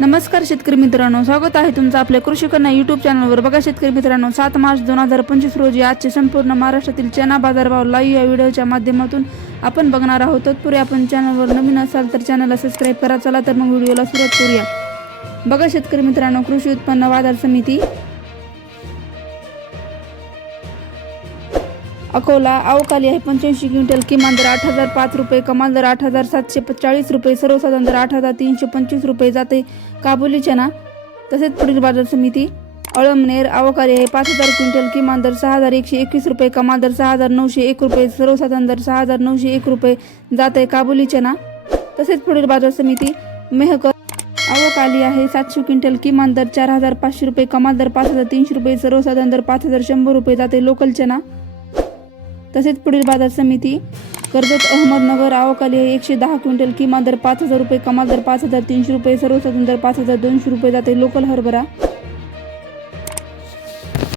नमस्कार शेतकरी मित्रांनो स्वागत आहे तुमचं आपल्या कृषी कन्या युट्यूब चॅनलवर बघा शेतकरी मित्रांनो सात मार्च दोन हजार पंचवीस रोजी आजचे संपूर्ण महाराष्ट्रातील चना बाजारभाव लाईव्ह या व्हिडिओच्या माध्यमातून आपण बघणार आहोत. तत्पूर्वी आपण चॅनलवर नवीन असाल तर चॅनलला सबस्क्राईब करा. चला तर मग व्हिडिओला सुरुवात करूया. बघा शेतकरी मित्रांनो कृषी उत्पन्न बाजार समिती अकोला अवकाली आहे पंच्याऐंशी क्विंटल. किमान दर आठ हजार पाच रुपये कमाल दर आठ हजार सातशे चाळीस रुपये सर्वसाधारण दर आठ हजार तीनशे पंचवीस रुपये जाते. काबुली चना तसेच पुढील बाजार समिती अळमनेर अवकाली आहे पाच हजार क्विंटल किमान दर सहा हजार एकशे एकवीस रुपये कमाल दर सहा हजार नऊशे एक रुपये सर्वसाधारण दर सहा हजार नऊशे एक रुपये जाते. काबुली चना तसेच पुढील बाजार समिती मेहकर अवकाली आहे सातशे क्विंटल किमान दर चार हजार पाचशे रुपये कमाल दर पाच हजार तीनशे रुपये सर्वसाधारण दर पाच हजार शंभर रुपये जाते. लोकल चना तसेच पुढील बाजार समिती कर्जत अहमदनगर आवकाली एकशे दहा क्विंटल किमान दर पाच हजार रुपये कमाल दर पाच हजार तीनशे रुपये सर्वसाधारण दर पाच हजार दोनशे रुपये जाते लोकल हरभरा